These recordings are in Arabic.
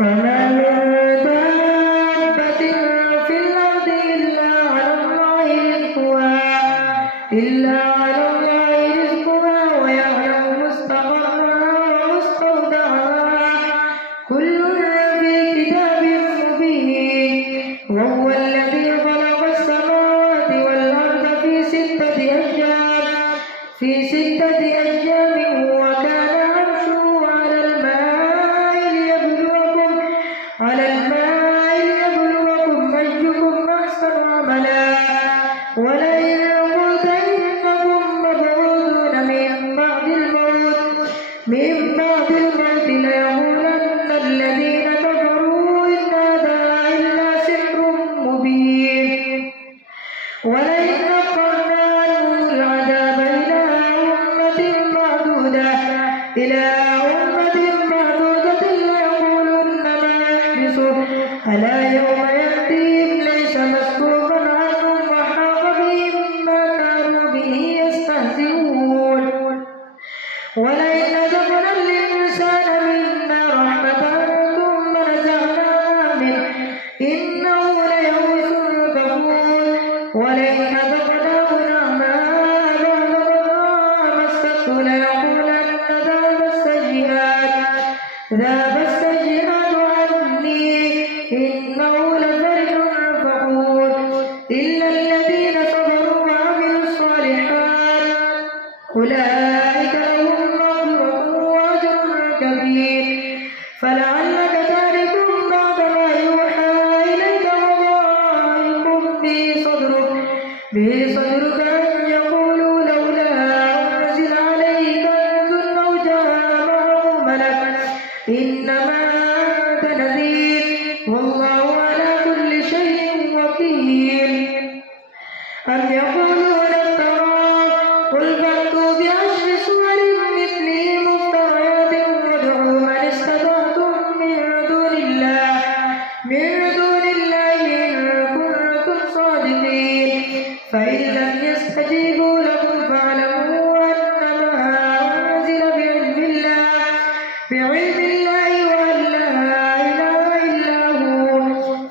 وما من دابة في الأرض إلا على الله رزقها ويعلم مستقرها ومستودعها كل في كتاب مبين. وهو الذي خلق السماوات والأرض في ستة أيام وكان عرشه على الماء ليبلوكم أيكم أحسن عملا. ولئن قلت إنكم مبعوثون من بعد الموت ليقولن الذين كفروا إن هذا إلا سحر مبين. ولئن أخرنا عنه العذاب إلى أمة معدودة ليقولن ما يحبسه ألا يوم يأتيهم ليس مسبوقا عنهم وحاق بهم ما كانوا به يستهزئون. ولئن أذقنا الإنسان منا رحمة ثم نزعناها منه إنه ليئوس كفور. ولئن أذقناه نعماء بعد ضراء مسته ليقولن ذهب السيئات عني إنه لفرح فخور. إلا الذين صبروا وعملوا الصالحات أولئك لهم مغفرة وأجر كبير. فلعلك تارك بعض ما يوحى إليك وضائق به صدرك أن يقولوا لولا أنزل عليه كنز أو جاء معه ملك إنما أنت نذير والله على كل شيء وكيل. أم يقولون افتراه قل فأتوا بعشر سور مثله مفتريات وادعوا من استطعتم من دون الله إن كنتم صادقين. فإن لم يستجيبوا لكم فاعلموا أنما أنزل بعلم الله وأن لا إله إلا هو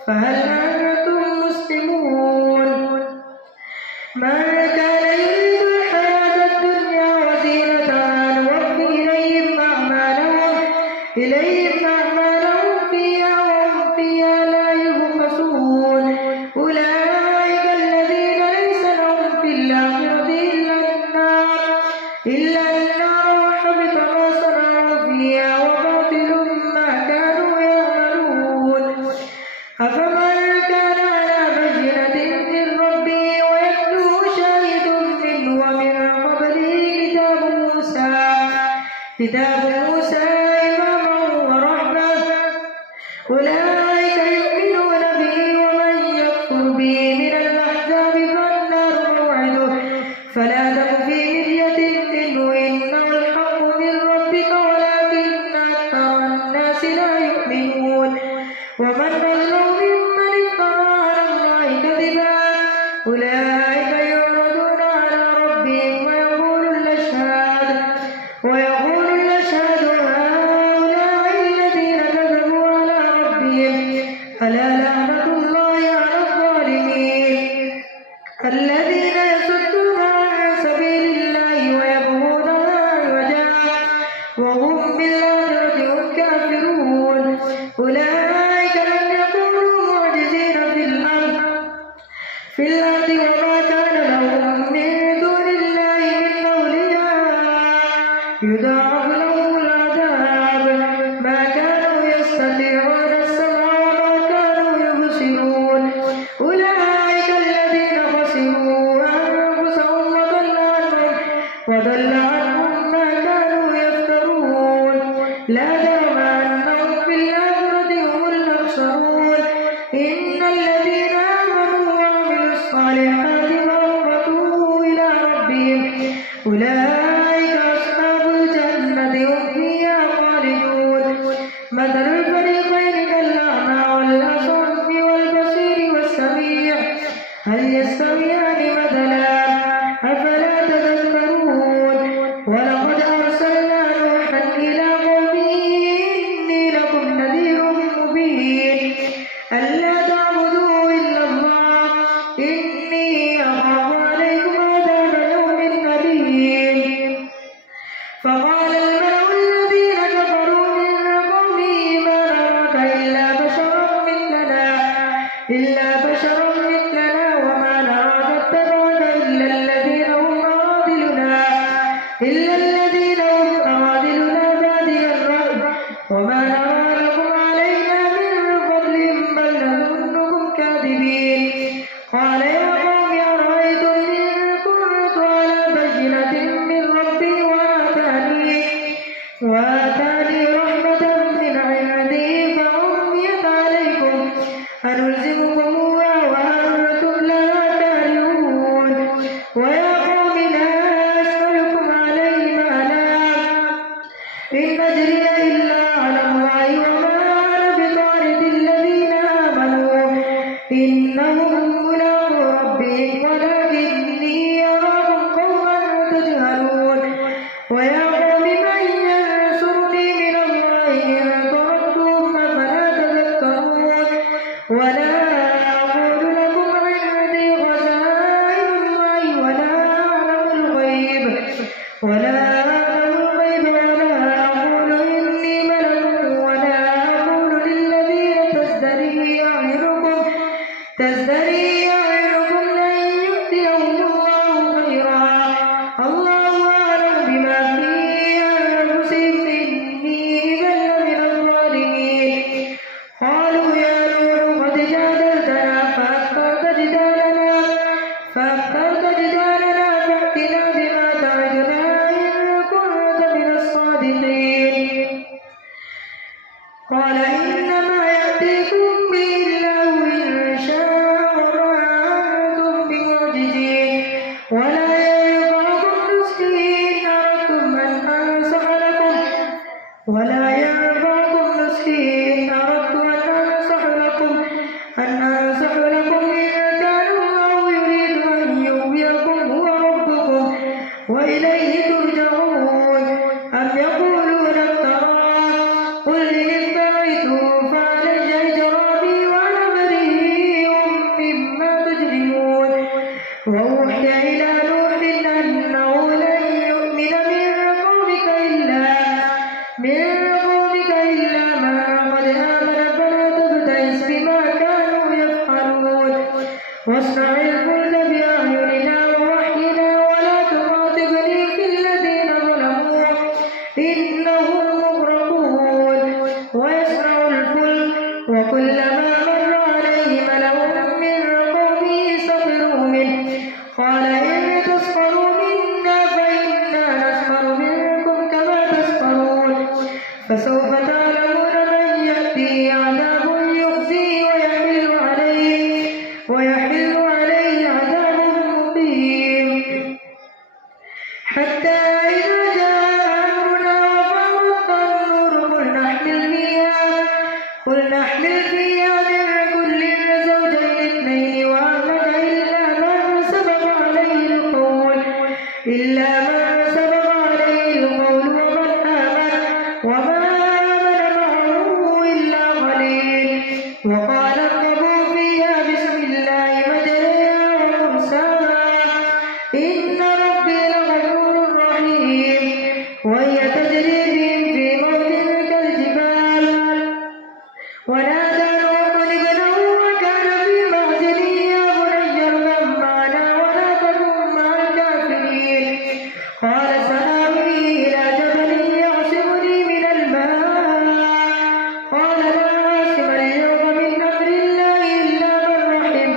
فهل أنتم مسلمون. من كان يريد الحياة الدنيا وزينتها نوفي إليهم أعمالهم فيها وهم فيها لا يبخسون. أولئك الذين ليس لهم في الآخرة إلا النار وحبط ما صنعوا فيها وباطل ما كانوا يعملون. أفمن كان على بينة من ربه ويتلوه شاهد منه ومن قبله كتاب موسى إماما ورحمة أولئك يؤمنون به ومن يكفر به من الأحزاب فالنار موعده فلا تك في مرية منه إنه الحق من ربك ولكن أكثر الناس لا يؤمنون. ومن أظلم ممن افترى على الله كذبا أولئك يعرضون على ربهم ويقول الأشهاد هؤلاء الذين كذبوا على ربهم ألا لعنة الله على الظالمين الذين يصدون عن سبيل الله ويبغونها عوجا وهم بالآخرة هم كافرون. أولئك لم يكونوا معجزين في الأرض وما كان لهم من دون الله من أولياء يضاعف لهم العذاب ما كانوا يستطيعون السمع وما كانوا يبصرون. أولئك الذين خسروا أنفسهم وضل عنهم ما كانوا يفترون. لا جرم أنهم في الآخرة هم الأخسرون. إن الذين آمنوا وعملوا الصالحات مغفرة إلى ربهم أولئك أصحاب الجنة هم فيها خالدون. مثل الفريقين كالأعمى والأصم والبصير والسميع هل يستويان مثلا أفلا تذكرون. ولقد أرسلنا نوحا إلى قومه إني لكم نذير نرى لكم علينا من فضل بل نظنكم كاذبين. قال يا قوم أرأيتم إن كنت على بينة من ربي وآتاني رحمة من عنده فعميت عليكم أنلزمكموها وأنتم لها كارهون. ويا قوم لا أسألكم عليه مالا إن أجري إلا على الله وما أنا بطارد الذين آمنوا إنهم ملاقو ربهم ولكني أراكم قوما تجهلون. ويا قوم من ينصرني من الله إن طردتم أفلا تذكرون. ولا أقول لكم عندي خزائن الله ولا أعلم الغيب ولا أقول إني ملك ولا أقول للذين تزدري أعينكم لن يؤتيهم الله خيرا الله أعلم بما في أنفسهم إني إذا لمن الظالمين. قالوا يا نوح قد جادلتنا فأكثرت جدالنا فأتنا بما تعدنا إن كنت من الصادقين. قال إنما يأتيكم به الله إن شاء وما أنتم بمعجزين. ولا ينفعكم نصحي إن أردت أن أنصح لكم إن كان الله يريد أن يغويكم هو ربكم وإليه ترجعون. أم يقولون افتراه قل إن افتريته فعلي إجرامي وأنا بريء مما تجرمون. وأوحي إلى نوح أنه لن يؤمن من قومك إلا من قد آمن فلا تبتئس بما كانوا يفعلون. واصنع الفلك بأعيننا ووحينا ولا تخاطبني في الذين ظلموا إنهم مغرقون. ويصنع الفلك وكلما مر عليه ملأ من قومه سخروا منه قال إن تسخروا منا فإنا نسخر منكم كما تسخرون. فسوف تعلمون من يأتيه عذاب يخزيه ويحل عليه عذاب مقيم. حتى إذا جاء أمرنا وفارت النور قل نحمل فيها من كل زوجين اثنين وأهلك إلا من سبق عليه القول وما آمن معه إلا قليل. وقال اركبوا فيها بسم الله مجريها ومرساها إن ربي لغفور رحيم. وهي تجري بهم في موج كالجبال. ونادى نوح ابنه وكان في معزل يا بني اركب معنا ولا تكن مع الكافرين. قال سآوي إلى جبل يعصمني من الماء قال لا عاصم اليوم من أمر الله إلا من رحم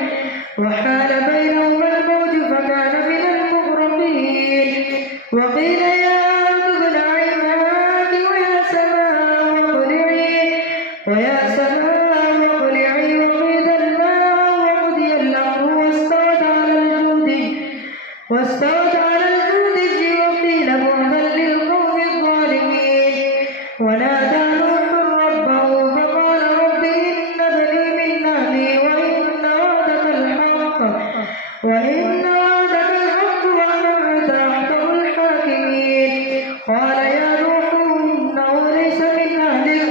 وحال بينهما الموج فكان من المغرقين. وقيل يا أرض ابلعي ماءك ويا سماء واقلعي وغيض الماء وقضي الأمر واستوت على الجودي وقيل بعدا للقوم الظالمين. ونادى نوح ربه فقال رب إن ابني من أهلي وإن وعدك الحق وأنت أحكم الحاكمين. قال يا نوح إنه ليس من أهلك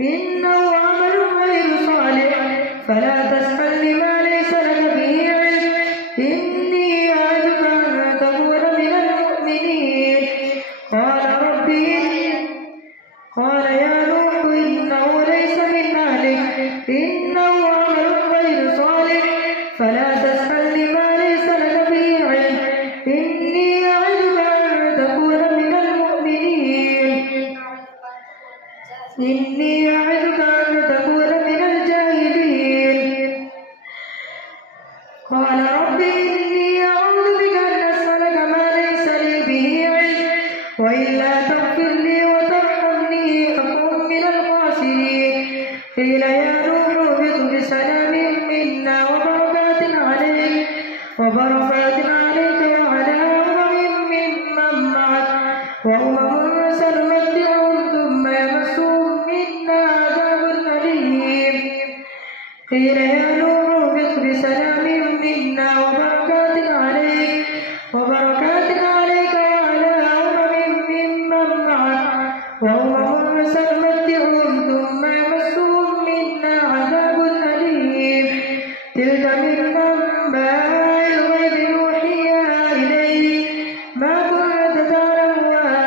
إنه عمل غير صالح فلا تسألني ما ليس لك به علم إني أعظك أن تكون من المؤمنين. قال يا نوح إنه ليس من أهلك إنه عمل غير صالح فلا تسألني ما ليس لك به علم إني أعظك أن تكون من المؤمنين. إني أعظك أن تكون من الجاهلين. قال رب إني أعوذ بك أن أسألك ما ليس لي به علم وإلا تغفر لي وترحمني أكن من الخاسرين. قيل يا نوح اهبط بسلام منا وبركات عليك وعلى ممن معك وأمم سنمتعهم ثم يمسهم منا عذاب أليم. قيل يا نوح اهبط بسلام منا وبركات عليك وعلى أمم ممن معك وأمم سنمتعهم ثم يمسهم منا عذاب أليم. تلك من أنباء الغيب نوحيها إليك ما كنت تعلمها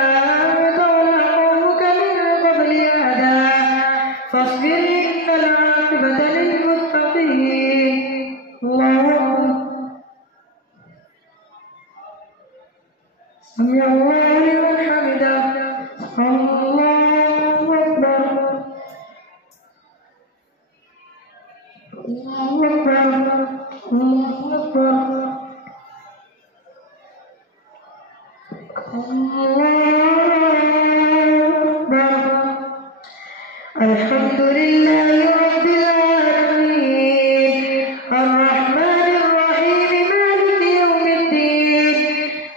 أنت ولا قومك من قبل هذا فاصبر إن العاقبة للمتقين. الله أكبر. سمع الله لمن حمده. الله أكبر. الله أكبر. الله أكبر. الحمد لله رب العالمين الرحمن الرحيم مالك يوم الدين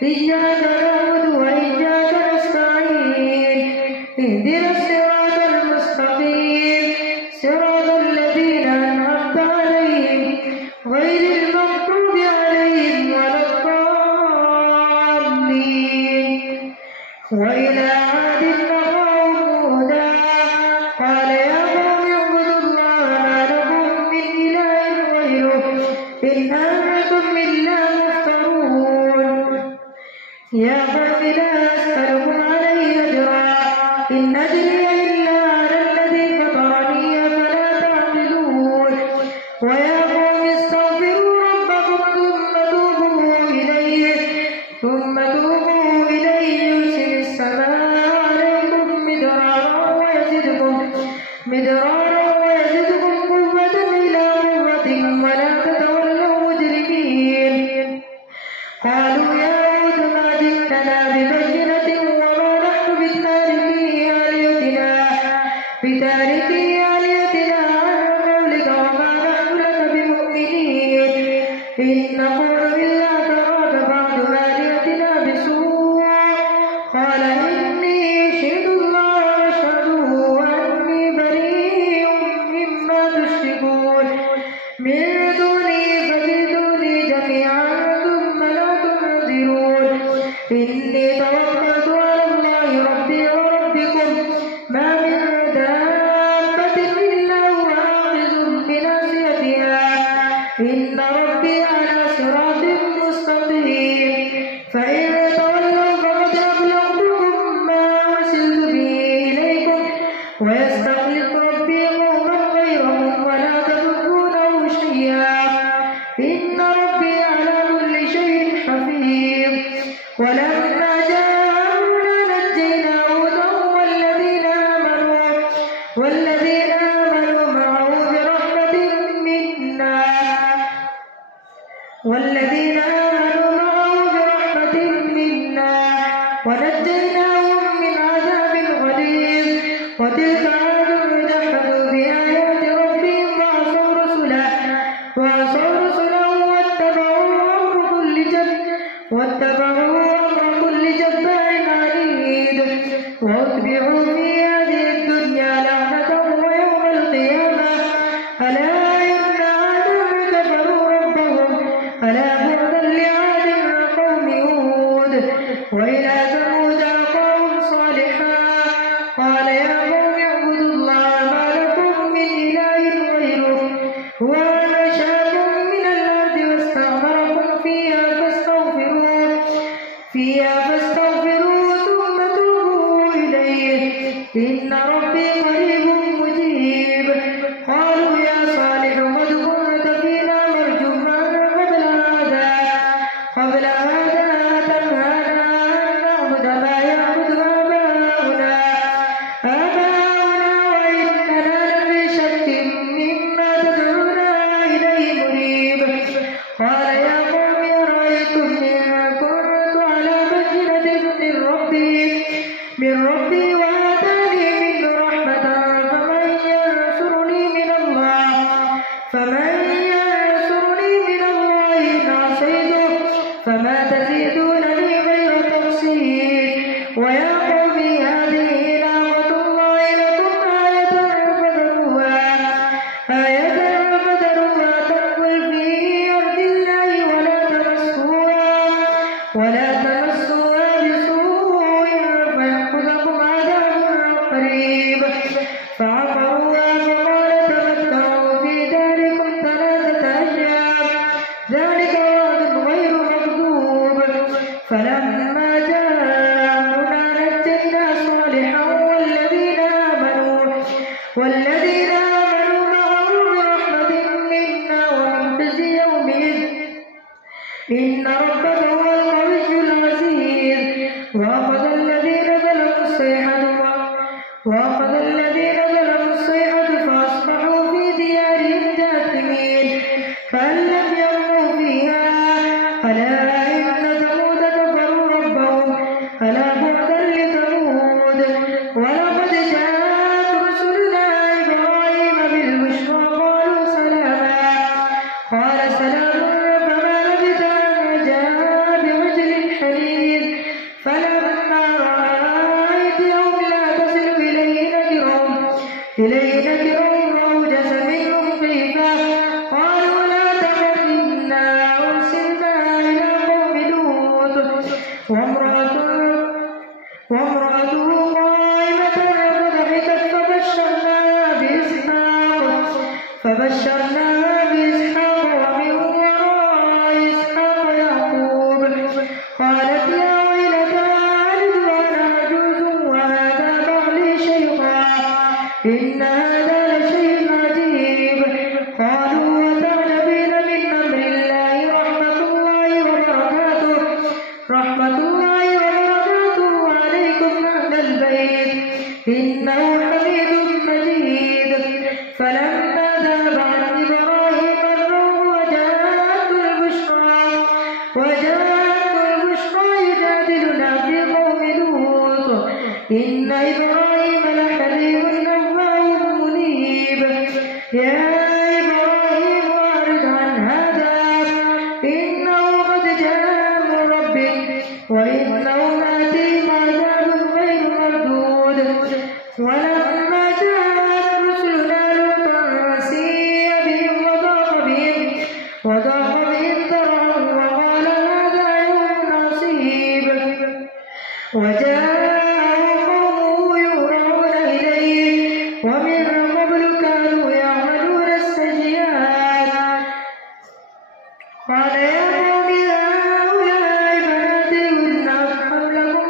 إياك نعبد وإياك نستعين اهدنا الصراط المستقيم صراط الذين أنعمت عليهم غير المغضوب عليهم ولا الضالين. وإلى عاد أخاهم هودا قال يا قوم اعبدوا الله ما لكم من إله غيره إن أنتم إلا مفترون. يا قوم لا أسألكم عليه أجرا إن أجري إلا على الذي فطرني أفلا تعقلون. ويا قوم استغفروا ربكم ثم توبوا إليه يرسل السماء عليكم مدرارا ويزدكم قوة إلى قوتكم ولا تتولوا مجرمين. قالوا يا هود ما جئتنا ببينة وما نحن بتاركي آلهتنا عن قولك وما نحن لك بمؤمنين إن نقول إلا تراك بعض آلهتنا بسوء. قال إني أشهد الله واشهدوا أني بريء مما تشركون من دوني فكيدوني جميعا ثم لا تنظرون. إني توكلت على الله ربي وربكم ما من دابة إلا هو آخذ بناصيتها إن ربي على صراط مستقيم. فإن تولوا فقد أبلغتكم ما أرسلت به إليكم ويستخلف ربي قوما غيرهم ولا تضرونه شيئا إن ربي على كل شيء حفيظ. ولما جاء أمرنا نجينا هودا والذين آمنوا معه برحمة منا ونجيناهم من عذاب غليظ. وتلك عاد جحدوا بآيات ربهم وعصوا رسله واتبعوا أمر كل جبار عنيد. وأتبعوا في هذه الدنيا لعنة ويوم القيامة ألا إن عادا كفروا ربهم ألا فعقروها فقال تمتعوا في داركم 3 أيام ذلك وعد غير مكذوب. فلما جاء أمرنا نجينا صالحا والذين آمنوا معه برحمة منا ومن خزي يومئذ إن ربك هو القوي العزيز. وأخذ الذين ظلموا الصيحة فأصبحوا في ديارهم جاثمين كأن لم يغنوا فيها ألا إن ثمود كفروا ربهم ألا بعدا لثمود. ولقد جاءت رسلنا إبراهيم بالبشرى قالوا سلاما قال سلام فما لبث أن جاء بعجل حنيذ. فلما رأى أيديهم لا تصل إليه نكرهم وأوجس منهم خيفة قالوا لا تخف إنا أرسلنا إلى قوم لوط وامرأته قائمة فضحكت فبشرناها بإسحاق ومن وراء إسحاق يعقوب. قالت يا ويلتى ألد وأنا عجوز وهذا بعلي شيخا إن هذا لشيء عجيب. قالوا وتعجبين من أمر الله رحمة الله وبركاته عليكم أهل البيت إنه حميد مجيد. فلما ذهب عن إبراهيم الروع وجاءته البشرى يجادلنا في قوم لوط إن إبراهيم لحليم أواه منيب. يا إبراهيم أعرض عن هذا إنه قد جاء أمر ربك وإنهم آتيهم عذاب غير مردود. ولما جاءت رسلنا لوطا سيء بهم وضاق بهم ذرعا وقال هذا يوم عصيب. وجاءه قومه يهرعون إليه ومن قبل كانوا يعملون السيئات. قال يا قوم هؤلاء بناتي هن أطهر لكم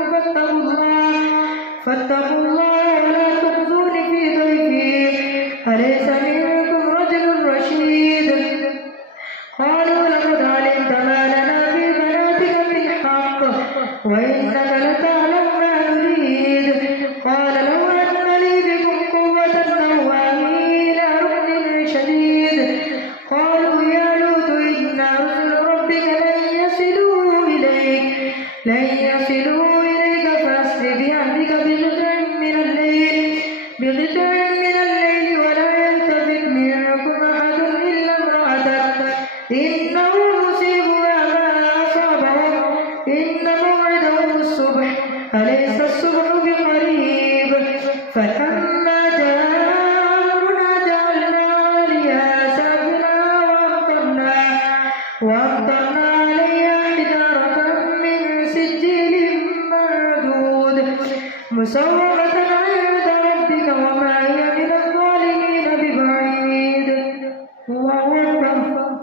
فاتقوا الله ولا تخزوني في ضيفي أليس منكم رجل رشيد. قالوا لقد علمت ما لنا في بناتك من حق وإنك لتعلم ما نريد. قال لو أن لي بكم قوة أو آوي إلى ركن شديد. قالوا يا لوط إن رسل ربك لن يصلوا إليك فأسر بأهلك بقطع من الليل ولا يلتفت منكم أحد إلا امرأتك إنه مصيبها ما أصابهم إن موعدهم الصبح أليس الصبح بقريب. فلما جاء أمرنا جعلنا عاليها سافلها وأمطرنا عليها حجارة من سجيل منضود مسومة عند ربك وما هي من الظالمين ببعيد. الله أكبر.